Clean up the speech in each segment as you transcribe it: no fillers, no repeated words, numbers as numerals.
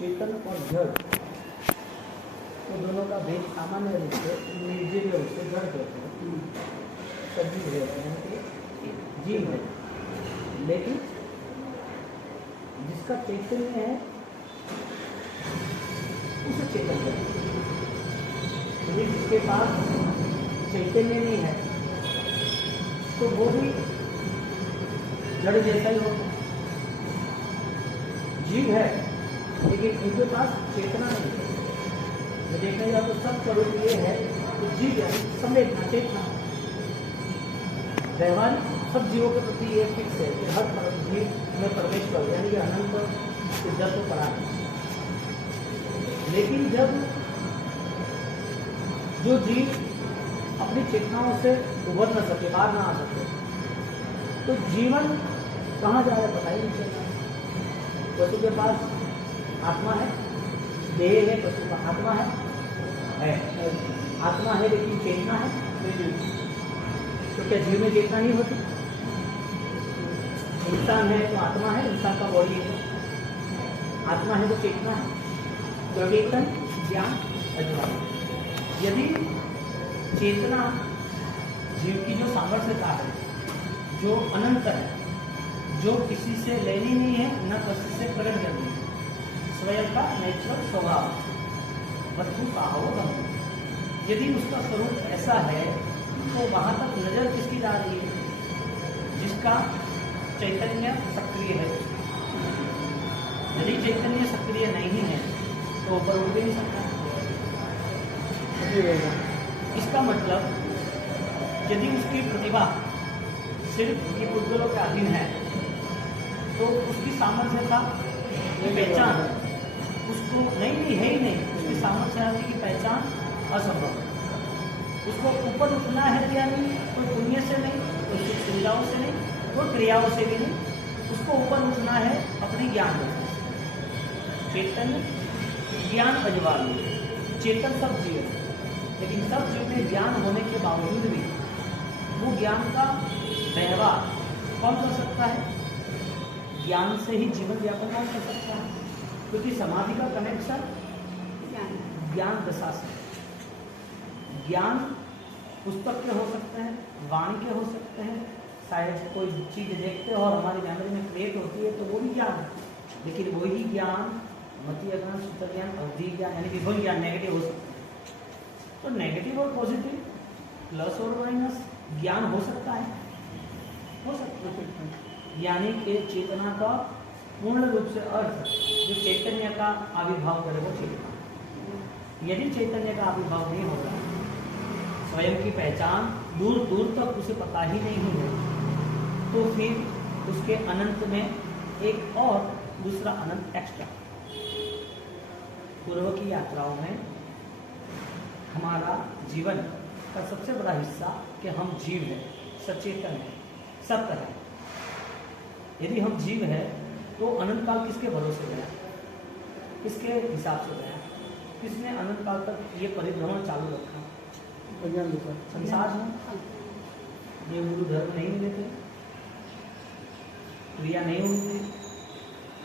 चेतन और जड़ तो दोनों का भेद सामान्य रूप से निर्जीव रूप से जड़ कहते हैं, सजीव रहते हैं, जीव है। लेकिन जिसका चैतन्य है उसे चेतन कहते हैं। जिसके पास चैतन्य नहीं है तो वो भी जड़ जैसा ही होता है। जीव है लेकिन उनके पास चेतना नहीं है। मैं देखने जाए तो सब स्वरूप ये है तो जीव यानी संवेदना चेतना। व्यवहारिक सब जीवों के प्रति ये फिक्स है कि हर जीव में परमेश्वर यानी कि अनंत सिद्धत्व पड़ा है। लेकिन जब जो जीव अपनी चेतनाओं से उभर न सके, बाहर ना आ सके, तो जीवन कहाँ जा रहा है पता ही नहीं चलता। पशु के पास आत्मा है, देह है, पशु का आत्मा है आत्मा है लेकिन चेतना है। तो क्या जीव में चेतना नहीं होती? इंसान है तो आत्मा है, इंसान का बॉडी है, आत्मा है तो चेतना है। तो चेतन ज्ञान अज्ञान। यदि चेतना जीव की जो सामर्थ्यता है, जो अनंत है, जो किसी से लेनी नहीं है न किसी से प्रकट करनी है, स्वयं का नेचुरल स्वभाव वस्तु साहवगम, यदि उसका स्वरूप ऐसा है तो वहाँ तक नजर किसकी जा रही है? जिसका चैतन्य सक्रिय है। यदि चैतन्य सक्रिय नहीं है तो ऊपर उठ भी नहीं सकता। इसका मतलब यदि उसकी प्रतिभा सिर्फ ये पुद्गलों के अधीन है तो उसकी सामर्थ्यता पहचान उसको नहीं है ही नहीं। उसकी सामर्थ्यता की पहचान असंभव। उसको ऊपर उठना है यानी कोई पुण्य से नहीं, कोई सुख सुविधाओं से नहीं, कोई क्रियाओं से भी नहीं। उसको ऊपर उठना है अपने ज्ञान से। चेतन ज्ञान अजवाल, चेतन सब जीव है, लेकिन सब जीव में ज्ञान होने के बावजूद भी वो ज्ञान का व्यवहार कौन कर सकता है? ज्ञान से ही जीवन यापन कौन कर सकता है? क्योंकि समाधि का कनेक्शन ज्ञान दशा से। ज्ञान पुस्तक के हो सकते हैं, वाणी के हो सकते हैं, शायद कोई चीज़ देखते हो और हमारी मेमोरी में क्रिएट होती है तो वो भी ज्ञान है। लेकिन वही ज्ञान मति अज्ञान, सूत्र ज्ञान, अवधि ज्ञान यानी विभुल ज्ञान नेगेटिव हो सकते हैं। तो नेगेटिव और पॉजिटिव, प्लस और माइनस ज्ञान हो सकता है, हो सकता है। यानी कि चेतना का पूर्ण रूप से अर्थ जो चैतन्य का आविर्भाव करे वो चेतना। यदि चैतन्य का आविर्भाव नहीं होगा, स्वयं की पहचान दूर दूर तक उसे पता ही नहीं है, तो फिर उसके अनंत में एक और दूसरा अनंत एक्स्ट्रा। पूर्व की यात्राओं में हमारा जीवन का सबसे बड़ा हिस्सा कि हम जीव हैं, सचेतन है, सत्य है। यदि हम जीव हैं तो अनंत काल किसके भरोसे गया? किसके हिसाब से गया? किसने अनंत काल तक ये परिभ्रमण चालू रखा? संसार में ये गुरु धर्म नहीं मिले थे, क्रिया नहीं हुई थी,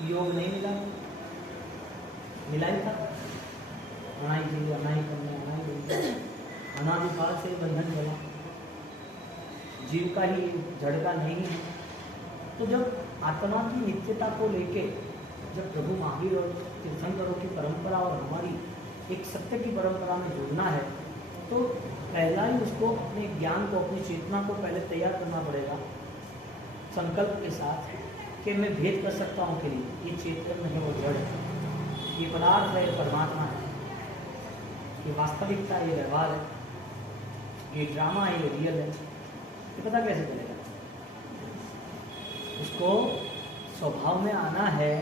योग नहीं मिला, मिला ही था अनाई जी, अनाई करने, अनाई अनादिकाल से बंधन मिला, जीव का ही जड़ का नहीं है। तो जब आत्मा की नित्यता को लेके जब प्रभु महावीर और तीर्थंकरों की परंपरा और हमारी एक सत्य की परंपरा में जुड़ना है तो पहला ही उसको अपने ज्ञान को, अपनी चेतना को पहले तैयार करना पड़ेगा संकल्प के साथ कि मैं भेद कर सकता हूँ कि ये चेतन है, वो जड़ है, ये पदार्थ है, ये परमात्मा है, ये वास्तविकता, ये व्यवहार है, ये ड्रामा है, ये रियल है। ये पता कैसे चलेगा? उसको स्वभाव में आना है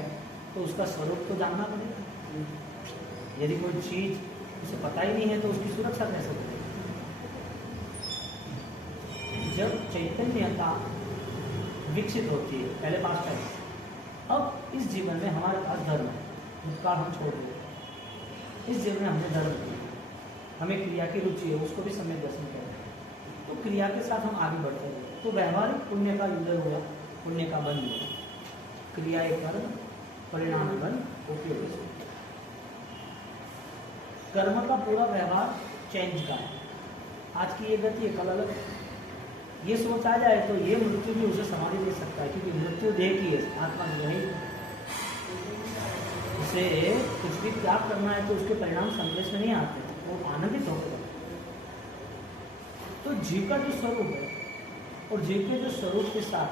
तो उसका स्वरूप तो जानना पड़ेगा। यदि कोई चीज उसे पता ही नहीं है तो उसकी सुरक्षा कैसे करेगी? जब चैतन्यता विकसित होती है, पहले पास टाइम, अब इस जीवन में हमारे पास धर्म है, भूतकाल हम छोड़ दें, इस जीवन में हमने धर्म किया, हमें क्रिया की रुचि है, उसको भी समय दर्शन करें, तो क्रिया के साथ हम आगे बढ़ते हैं। तो व्यवहारिक पुण्य का युद्ध हुआ, पुण्य का बंध हुआ, क्रिया एक कर्म, परिणाम बंध, उपयोग। कर्म का पूरा व्यवहार चेंज का है। आज की ये गति है, कल अलग। ये सोच आ जाए तो ये मृत्यु भी उसे समाधि दे सकता है, क्योंकि मृत्यु देह की है, आत्मा जो है। उसे कुछ भी त्याग करना है तो उसके परिणाम संदेश में नहीं आते, वो आनंदित होकर। तो जीव का जो स्वरूप है और जीव के जो स्वरूप के साथ,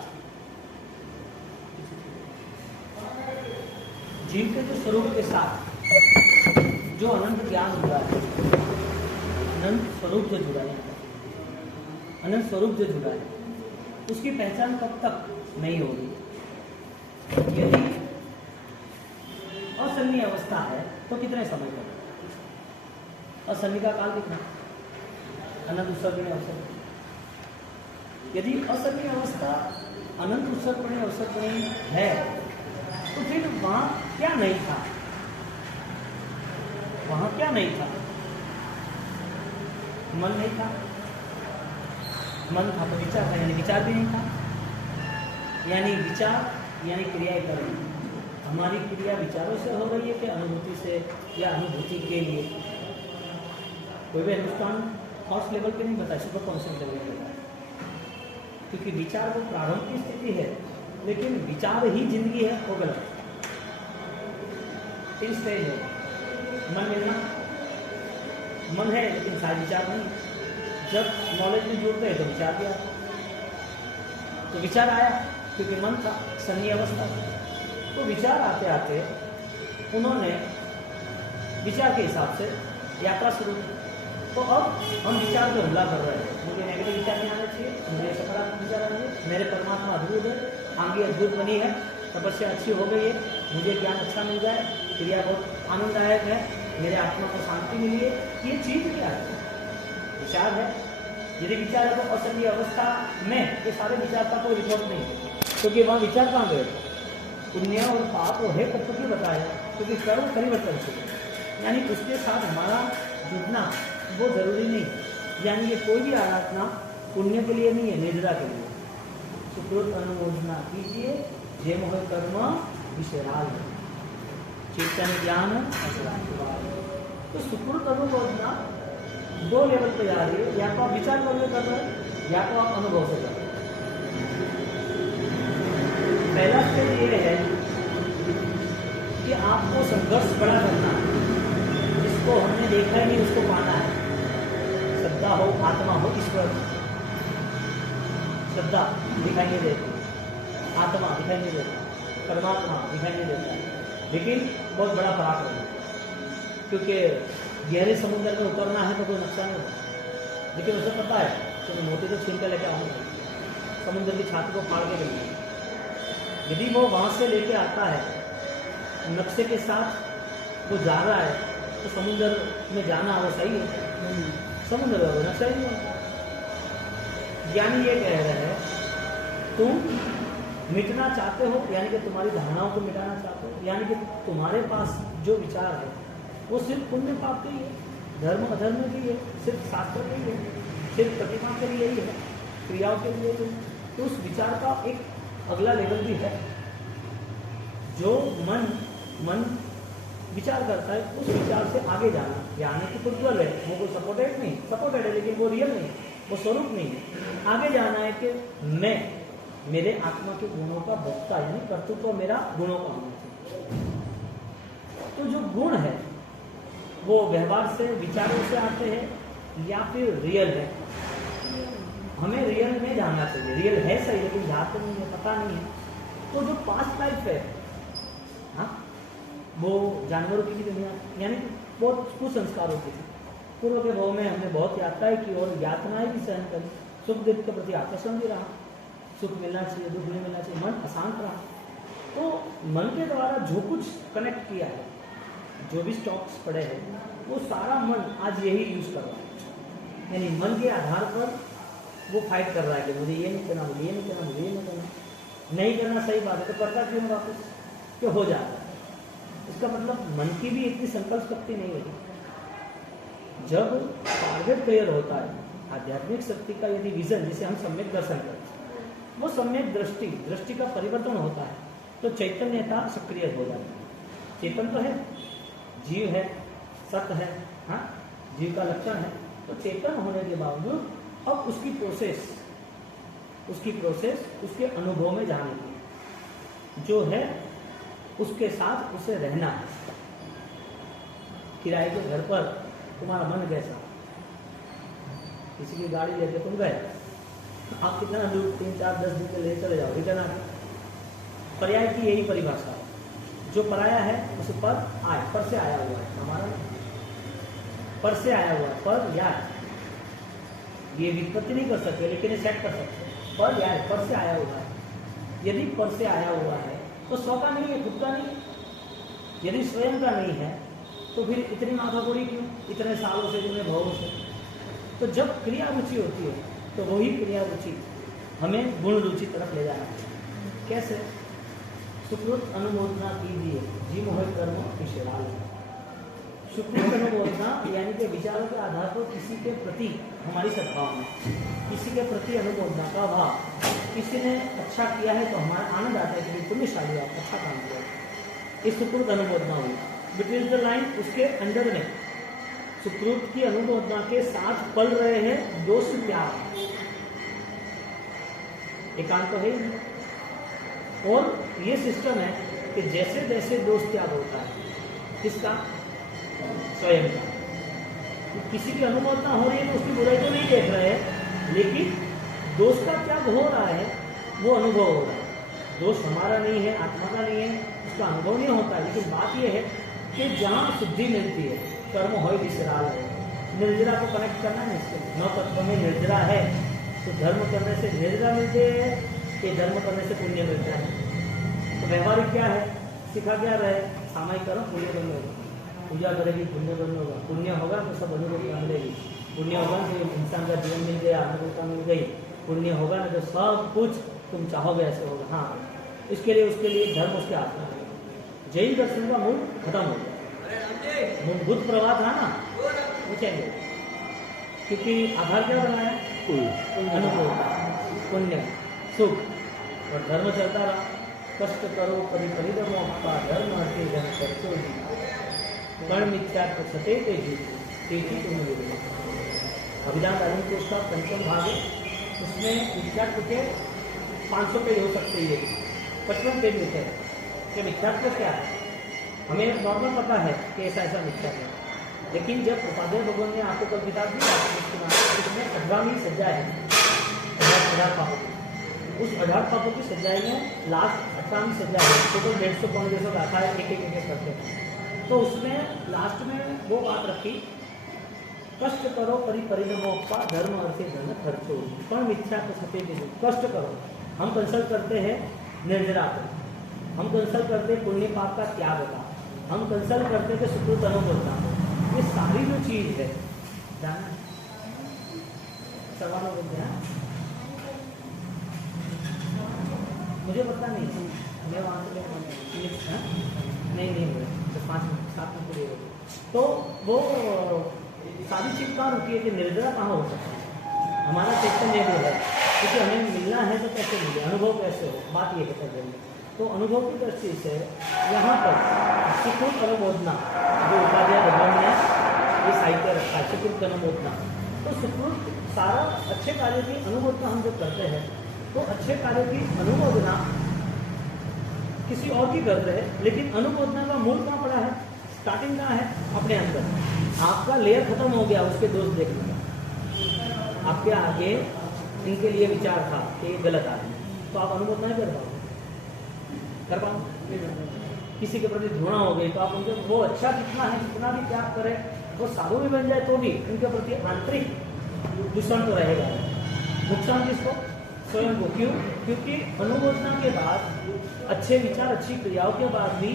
जीव के जो स्वरूप के साथ जो अनंत ज्ञान जुड़ा है, अनंत स्वरूप जो जुड़ा है, अनंत स्वरूप जो जुड़ा है, उसकी पहचान कब तक नहीं होगी? यदि असन्नी अवस्था है तो कितने समय तक? असन्नी का काल कितना? अनंत उत्सर्गणीय अवसर। यदि असन्नी अवस्था अनंत उत्सर्गणीय अवसर है तो फिर वहां क्या नहीं था? वहां क्या नहीं था? मन नहीं था, मन था तो विचार था, यानी विचार भी नहीं था, यानी विचार यानी क्रिया कर रही है। हमारी क्रिया विचारों से हो रही है कि अनुभूति से, या अनुभूति के लिए? कोई भी हिंदुस्तान थॉट्स लेवल पे नहीं बताया, सुपर कॉन्सेप्ट लेवल पे बताया, क्योंकि विचार वो प्रारंभ की स्थिति है, लेकिन विचार ही जिंदगी है, वो गलत। तीन स्टेज है, मन मिलना, मन है लेकिन सारे विचार नहीं। जब नॉलेज में जुड़ते हैं तो विचार भी आता, तो विचार आया क्योंकि मन था, सन्नी अवस्था। तो विचार आते आते उन्होंने विचार के हिसाब से यात्रा शुरू की। तो अब हम विचार पे हमला कर रहे हैं, मुझे नेगेटिव विचार नहीं आना चाहिए, मुझे सकारात्मक विचार आना चाहिए, मेरे परमात्मा अद्भुत है, आगे अद्भुत बनी है, तपस्या अच्छी हो गई है, मुझे ज्ञान अच्छा मिल जाए, क्रिया बहुत आनंददायक है, मेरे आत्मा को शांति मिली है। ये चीज क्या है? विचार है। यदि विचार है तो असली अवस्था में ये सारे विचार का कोई रिपोर्ट नहीं है, क्योंकि वहाँ विचार कहाँ गए? पुण्य और पाप और है तत्व की बताया, क्योंकि कर्म परिवर्तनशील है, यानी उसके साथ हमारा जुड़ना वो जरूरी नहीं। यानी ये कोई भी आराधना पुण्य के लिए नहीं है, निद्रा के लिए। सुकृत अनुमोदना कीजिए, जे मोह कर्म विशेराल है, चेतन ज्ञान। तो सुकृत अनुमोदना दो लेवल पे जा रही है, या तो आप विचार करके कर रहे हैं, या तो आप अनुभव से कर रहे हैं। पहला स्टेज ये है कि आपको संघर्ष बड़ा करना है, जिसको हमने देखा ही नहीं उसको पाना है। श्रद्धा हो, आत्मा हो, ईश्वर। श्रद्धा दिखाई नहीं देती, आत्मा दिखाई नहीं देती, परमात्मा दिखाई नहीं देता, लेकिन बहुत बड़ा पराक्रम है, क्योंकि गहरे समुद्र में उतरना है तो कोई नुकसान नहीं होता, लेकिन उसे पता है कि मैं मोती तो छीन कर लेके आऊँगा, समुद्र की छाती को फाड़ के लेंगे। यदि वो वहाँ से लेके आता है नक्शे के साथ, वो जा रहा है, तो समुद्र में जाना वो सही है, समुद्र में नक्शा ही नहीं है। यानी ये कह रहे हैं तुम मिटना चाहते हो, यानी कि तुम्हारी धारणाओं को मिटाना चाहते हो, यानी कि तुम्हारे पास जो विचार है वो सिर्फ पुण्य पाप के ही है, धर्म अधर्म के लिए, सिर्फ शास्त्र के लिए, सिर्फ प्रतिमा के लिए ही है, क्रियाओं के लिए ही। तो उस विचार का एक अगला लेवल भी है, जो मन विचार करता है, उस विचार से आगे जाना, यानी कि पुद्गल है, वो कोई सपोर्टेड नहीं, सपोर्टेड है लेकिन वो रियल नहीं, वो स्वरूप नहीं है। आगे जाना है कि मैं मेरे आत्मा के गुणों का भोक्ता, यानी कर्तृत्व मेरा गुणों का होना चाहिए। तो जो गुण है वो व्यवहार से, विचारों से आते हैं या फिर रियल है? हमें रियल में जानना चाहिए, रियल है सही, लेकिन जाते नहीं है, पता नहीं है। तो जो पास्ट लाइफ है, हाँ, वो जानवरों की दुनिया, यानी बहुत कुसंस्कार होती थी। पूर्व के भाव में हमने बहुत यात्राएं की और यातनाएं भी सहन करी, सुख दुख के प्रति आकर्षण भी रहा, सुख मिलना चाहिए, दुख नहीं मिलना चाहिए, मन अशांत रहा। तो मन के द्वारा जो कुछ कनेक्ट किया है, जो भी स्टॉक्स पड़े हैं, वो सारा मन आज यही यूज कर रहा है। यानी मन के आधार पर वो फाइट कर रहा है कि मुझे ये नहीं करना, मुझे ये नहीं करना, मुझे ये नहीं करना। नहीं करना सही बात है, तो करता क्यों वापस, क्यों हो जाता है। इसका मतलब मन की भी इतनी संकल्प शक्ति नहीं होती। जब टारगेट क्लियर होता है, आध्यात्मिक शक्ति का यदि विजन, जिसे हम सम्यक दर्शन करते हैं, वो सम्यक दृष्टि का परिवर्तन होता है, तो चैतन्यता सक्रिय हो जाती है। चेतन तो है, जीव है, सत्य है, हाँ, जीव का लक्षण है। तो चेतन होने के बावजूद अब उसकी प्रोसेस उसके अनुभव में जाने की जो है, उसके साथ उसे रहना है। किराए के घर पर तुम्हारा मन कैसा, किसी की गाड़ी लेके तुम गए, आप कितना दूर 3, 4, 10 दिन के ले चले जाओ, रिटर्न आ। पर्याय की यही परिभाषा है। जो पराया है उस पर आए, पर से आया हुआ है, हमारा पर से आया हुआ है। पर यार ये विपत्ति नहीं कर सकते, लेकिन सेट कर सकते। पर यार पर से आया हुआ है। यदि पर से आया हुआ है तो स्व का नहीं है, खुद का नहीं। यदि स्वयं का नहीं है तो फिर इतनी माथाकुड़ी क्यों, इतने सालों से जुड़े भावों से। तो जब क्रिया रुचि होती है तो वही क्रिया रुचि हमें गुण रुचि तरफ ले जाना चाहिए। कैसे? सुकृत अनुमोदना कीजिए, जी मोह कर्म विशेषाल। सुकृत अनुमोदना यानी कि विचारों के आधार पर किसी के प्रति हमारी सद्भावना, किसी के प्रति अनुमोदना का भाव। किसी ने अच्छा किया है तो हमारा आनंद आता है कि पुण्यशाली आप अच्छा काम किया, इस सुकृत अनुमोदना हुई। बिटवीन द लाइन उसके अंदर में सुकृत की अनुमोदना के साथ पल रहे हैं दोष त्याग, एकांत तो है ही। और ये सिस्टम है कि जैसे जैसे दोष त्याग होता है, किसका? स्वयं का। तो किसी की अनुमोदना हो रही है तो उसकी बुराई तो नहीं देख रहे हैं, लेकिन दोष का त्याग हो रहा है, वो अनुभव हो रहा है। दोष हमारा नहीं है, आत्मा का नहीं है, उसका अनुभव नहीं होता है। लेकिन बात यह है कि जहाँ शुद्धि मिलती है, कर्म हो विसराल है, निर्जरा को कनेक्ट करना है। इससे 9 तत्व में निर्जरा है, तो धर्म करने से निर्जरा मिलती है कि धर्म करने से पुण्य मिलता है। तो व्यवहारिक क्या है, सिखा क्या रहे? सामायिक कर्म पुण्य बंद होगा, पूजा करेगी पुण्य बंद होगा, पुण्य होगा तो सब अनुकूलता मिलेगी, पुण्य होगा तो इंसान का जीवन मिल गया, अनुकूलता मिल गई, पुण्य होगा ना तो सब कुछ तुम चाहोगे ऐसे होगा। हाँ, उसके लिए धर्म उसके हाथ में। जैन दर्शन का मूल खत्म हो गया, मूलभूत प्रवाह था ना, वो चाहिए। क्योंकि आधार क्या बना है? अनुकूलता, पुण्य, सुख, और धर्म चलता रहा। कष्ट करो परिधर्मो आपका धर्म अर्थे धन करते कर्ण मिथ्यात्व सते तेजी तुम मिले। अभिधान राजन को उसका 5वां भाग है, उसमें मिथ्यात्व के 500 पेज हो सकते हैं, 55 पेज लिखे हैं कि मिथ्यात्व क्या है। हमें नॉर्मल पता है कि ऐसा ऐसा मिथ्यात्व है, लेकिन जब उपाध्याय भगवान ने आपको कल किताब दी, उसमें 18वीं सज्जा है, 18 पापों की। उस 18 पापों की सज्जाई में लास्ट 18वीं सज्जा है, टोटल 150 पौने 150 रखा है, एक करते हैं। तो उसमें लास्ट में वो बात रखी, कष्ट करो परिधर्मोपा धर्म अर्थे धन खर्चो पण मिथ्या को सफेद। कष्ट करो, हम कंसल्ट करते हैं निर्जरा को, हम कंसल्ट करते हैं पुण्य पाप का त्याग का, हम कंसल्ट करते हैं सुकृत अनुकूलता। ये सारी जो चीज है, जाना सवाल हो गया, मुझे पता नहीं, मैं वहाँ से नहीं हो रहा, तो 5 मिनट 7 मिनट के लिए। तो वो सारी चीज कहाँ रुकी है कि निर्जरा कहाँ हो सकती है? हमारा चैतन्य जो है, क्योंकि हमें मिलना है तो कैसे मिले, अनुभव कैसे हो, बात ये कहते हैं। तो अनुभव की दृष्टि से यहाँ पर सुकृत अनुमोदना जो उपाध्याय भगवान ने ये साहित्य रखा है, सुकृत अनुमोदना। तो सुकृत सारा अच्छे कार्य की अनुमोदना हम जब करते हैं, तो अच्छे कार्य की अनुमोदना किसी और की करते हैं, लेकिन अनुमोदना का मूल कहाँ पड़ा है, स्टार्टिंग कहाँ है? अपने अंदर। आपका लेयर खत्म हो गया उसके दोष देखने का, आपके आगे इनके लिए विचार था कि ये गलत आदमी, तो आप अनुमोदना नहीं कर पाओ। किसी के प्रति घृणा हो गई तो आप उनके, वो अच्छा कितना है, कितना भी त्याग करे, वो साधु भी बन जाए तो भी उनके प्रति आंतरिक दूषण तो रहेगा। नुकसान किसको? स्वयं को। क्यों? क्योंकि अनुमोदना के बाद, अच्छे विचार, अच्छी क्रियाओं के बाद भी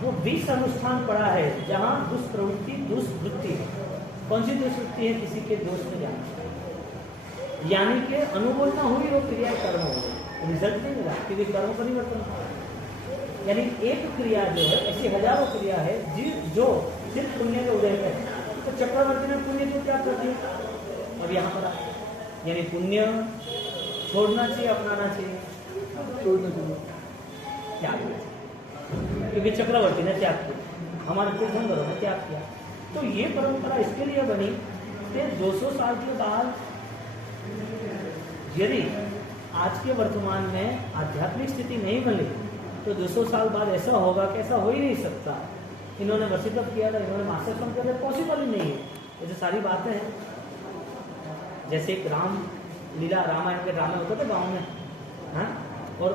वो 20 अनुष्ठान पड़ा है जहाँ दुष्प्रवृत्ति, दुष्वृत्ति है। कौन सी दुष्वृत्ति है? किसी के दोष में जाना, यानी कि अनुमोदना हुई, वो क्रिया कर्म हो गई, रिजल्ट नहीं मिला क्योंकि कर्म परिवर्तन हुआ। यानी एक क्रिया जो है, ऐसी हजारों क्रिया है जो सिर्फ पुण्य के उदय है। तो चक्रवर्ती ने पुण्य को त्याग कर दिया। अब यहाँ पर यानी पुण्य छोड़ना चाहिए, अपनाना चाहिए? छोड़ना चाहिए, त्याग चाहिए, क्योंकि चक्रवर्ती ने त्याग किया, हमारे तीर्थंकरों ने त्याग किया। तो ये परंपरा इसके लिए बनी कि 200 साल के बाद यदि आज के वर्तमान में आध्यात्मिक स्थिति नहीं बनी तो 200 साल बाद ऐसा होगा कि ऐसा हो ही नहीं सकता। इन्होंने वसीयत किया था, इन्होंने मास्टर किया था, पॉसिबल ही नहीं है। ऐसे सारी बातें हैं। जैसे एक राम लीला, रामायण के ड्रामे होते थे गाँव में, हाँ, और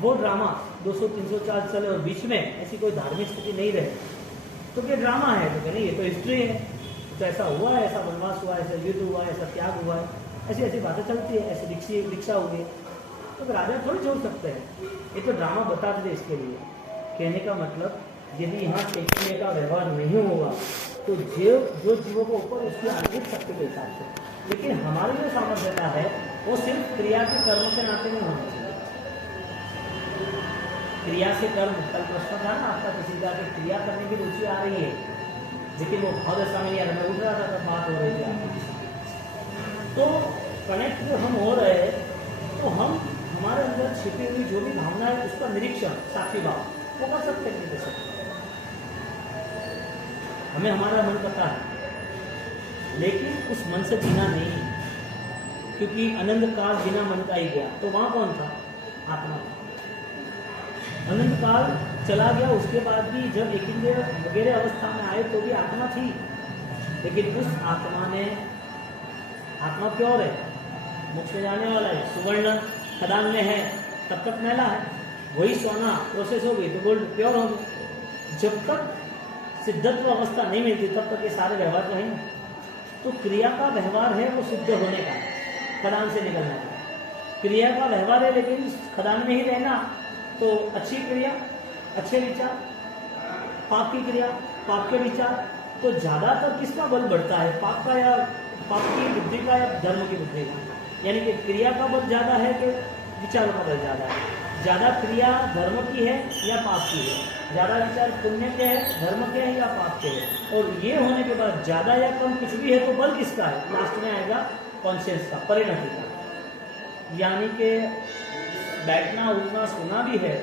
वो ड्रामा 200-300 साल चले और बीच में ऐसी कोई धार्मिक स्थिति नहीं रहे तो क्या ड्रामा है? तो नहीं, ये तो हिस्ट्री है। तो ऐसा हुआ है, ऐसा वनवास हुआ है, ऐसा युद्ध हुआ है, ऐसा त्याग हुआ है, ऐसी ऐसी बातें चलती है, ऐसी दीक्षा हुई है। तो राजा थोड़ी छोड़ सकते हैं, ये तो ड्रामा बता देते। इसके लिए कहने का मतलब, यदि यहाँ टेकने का व्यवहार नहीं होगा तो जो जीवों को ऊपर उसकी आर्थिक शक्ति के हिसाब से, लेकिन हमारी जो सामर्थ्यता है वो सिर्फ क्रिया के कर्म के नाते नहीं होना चाहिए। क्रिया से कर्म, कल प्रश्न था ना आपका किसी का कि क्रिया करने की रुचि आ रही है लेकिन वो भाव दशा में नहीं आ रहा। मैं उठ रहा था तब बात हो रही थी आपकी। तो कनेक्ट जो हम हो रहे हैं तो हम हमारे अंदर छिपी हुई जो भी भावना है उसका निरीक्षण, साथी भाव, वो कर सकते हैं, नहीं कर सकते। हमें हमारा मन पता है लेकिन उस मन से जीना नहीं है, क्योंकि अनंत काल बिना मन का ही गया। तो वहां कौन था? आत्मा। अनंत काल चला गया, उसके बाद भी जब एक वगैरह अवस्था में आए तो भी आत्मा थी, लेकिन उस आत्मा ने, आत्मा प्योर है, मोक्ष में जाने वाला है, सुवर्ण खदान में है, तब तक मैला है, वही सोना प्रोसेस हो गई तो गोल्ड प्योर हो गई। जब तक सिद्धत्व अवस्था नहीं मिलती तब तक ये सारे व्यवहार तो हैं। तो क्रिया का व्यवहार है वो सिद्ध होने का, खदान से निकलने का क्रिया का व्यवहार है, लेकिन खदान में ही रहना। तो अच्छी क्रिया, अच्छे विचार, पाप की क्रिया, पाप के विचार, तो ज्यादातर किसका बल बढ़ता है? पाप का, या पाप की बुद्धि का, या धर्म की बुद्धि का? यानी कि क्रिया का बल ज्यादा है कि विचारों का बल ज्यादा है? ज्यादा क्रिया धर्म की है या पाप की है? ज्यादा विचार पुण्य के है, धर्म के है या पाप के है? और ये होने के बाद ज्यादा या कम कुछ भी है तो बल किसका है? लास्ट में आएगा कॉन्शियस का, परिणति का। यानी कि बैठना, उठना, सोना भी है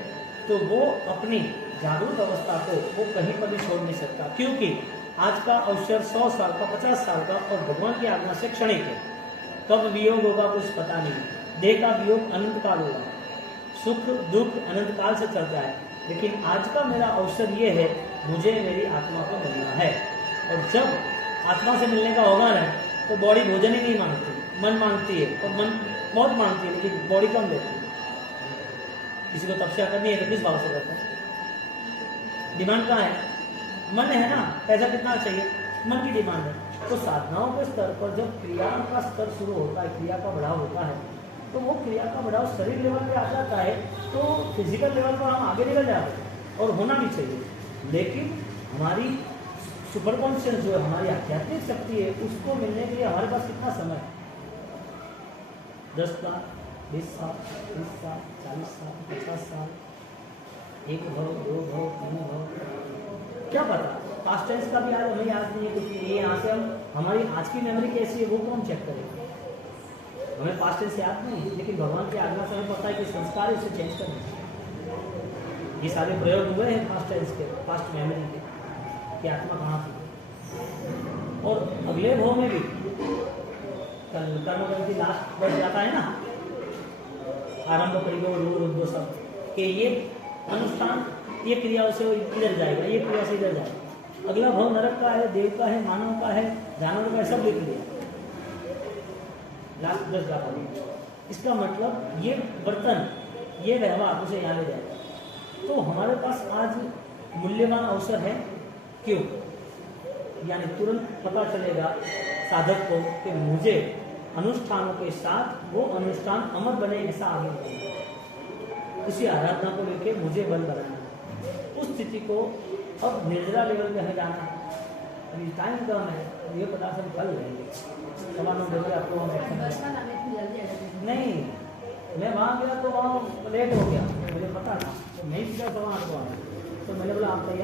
तो वो अपनी जागरूक अवस्था को वो कहीं पर भी छोड़ नहीं सकता, क्योंकि आज का अवसर 100 साल का, 50 साल का, और भगवान की आज्ञा से क्षणिक है। कब वियोग होगा कुछ पता नहीं। देह का वियोग अनंत काल होगा, सुख दुख अनंत काल से चलता है, लेकिन आज का मेरा अवसर ये है, मुझे मेरी आत्मा को मिलना है। और जब आत्मा से मिलने का होगा ना तो बॉडी भोजन ही नहीं मांगती, मन मांगती है, और मन बहुत मांगती है लेकिन बॉडी कम देती है। किसी को तपस्या करनी है तो किस भाव से करता है? डिमांड कहाँ है? मन है ना, पैसा कितना चाहिए, मन की डिमांड है। तो साधनाओं के स्तर पर जब क्रिया का स्तर शुरू होता है, क्रिया का बढ़ाव होता है, तो वो क्रिया का बढ़ाव शरीर लेवल पे आ जाता है, तो फिजिकल लेवल पर हम आगे निकल जाते हैं, और होना भी चाहिए। लेकिन हमारी सुपर कॉन्शियस जो है, हमारी आध्यात्मिक शक्ति है, उसको मिलने के लिए हमारे पास कितना समय है? 10 साल, 20 साल, 30 साल, 40 साल, 50 साल, 1 भव, 2 भव, 3 भव, क्या पता। पास्ट टेंस का भी आज हमें याद नहीं है कुछ। ये यहाँ से हम, हमारी आज की मेमोरी कैसी है वो कौन चेक करेगा? हमें पास्ट टेंस याद नहीं है, लेकिन भगवान की आज्ञा से हमें पता है कि संस्कार उसे चेंज करना चाहिए। ये सारे प्रयोग हुए हैं पास्ट टेंस के, पास्ट मेमोरी के, कि आत्मा कहाँ थी। और अगले भाव में भी कर्म की लास्ट वर्ष जाता है ना, आरंभ करेगा वो सब कि ये अनुष्ठान, ये क्रियाओं से इधर जाएगा, ये क्रिया से इधर जाएगा। अगला भाव नरक का है, देव का है, मानव का है, जानवर का है, सब लिख लिया लास्ट 10 जाता है। इसका मतलब ये बर्तन, ये व्यवहार उसे यहाँ ले जाएगा। तो हमारे पास आज मूल्यवान अवसर है। क्यों? यानी तुरंत पता चलेगा साधक को कि मुझे अनुष्ठानों के साथ वो अनुष्ठान अमर बने ऐसा आगे बढ़ना, उसी आराधना को लेके मुझे बल बनाना, उस स्थिति को अब निर्जला लेवल पे हमें जाना। अभी टाइम कम है, ये पता सब कल रहेंगे 9:15 बजे आपको नहीं, मैं वहाँ गया तो वहाँ लेट हो गया, मुझे पता था तो नहीं सीधा 8:15 को आना, तो मैंने बोला आप तैयार